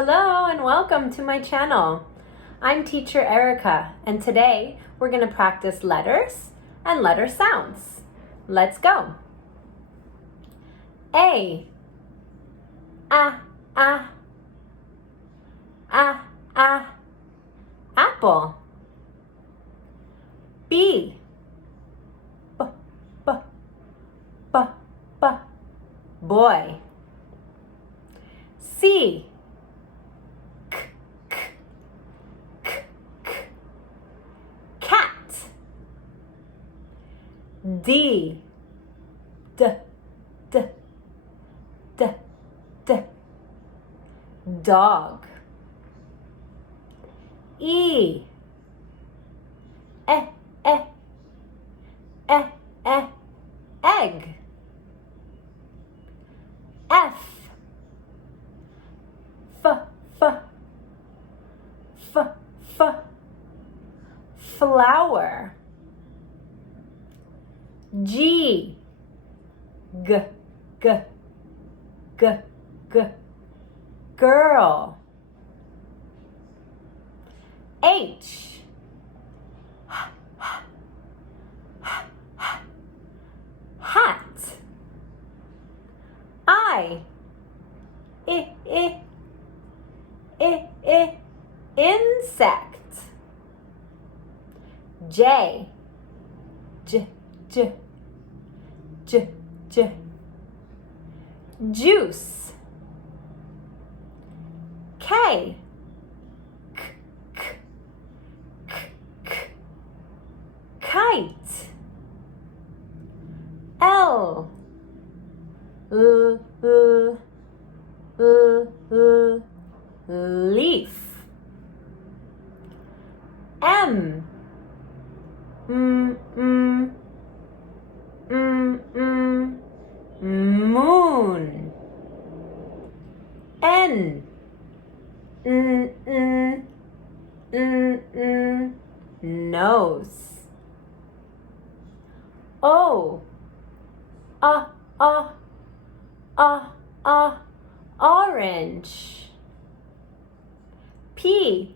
Hello and welcome to my channel. I'm teacher Erica and today we're going to practice letters and letter sounds. Let's go. A, apple. B, boy. C, cat. D, dog. E, egg. F, flower. G, girl. H, hat. I, insect. J, juice. K, kite. L, leaf. M, moon. N, nose. O, orange. P,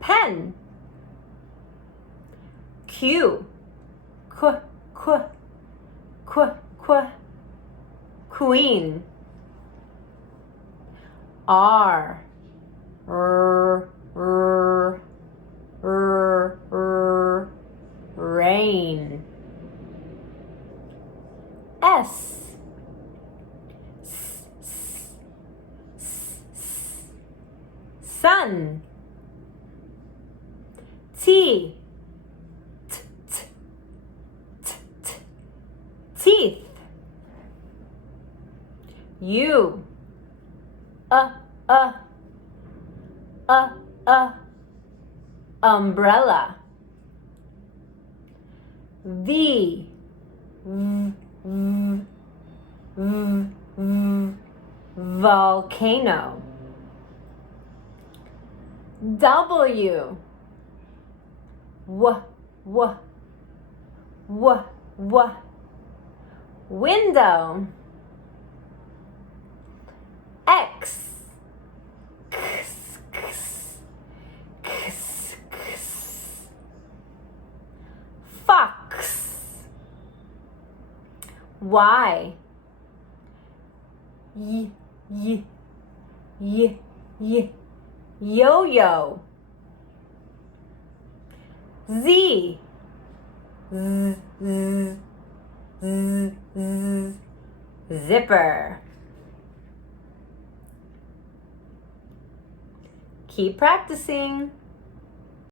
pen. Q, queen. R, rain. S, sun. T, teeth. U, umbrella. V, volcano. W, window. X, fox. Y, yo-yo. Z, zipper. Keep practicing.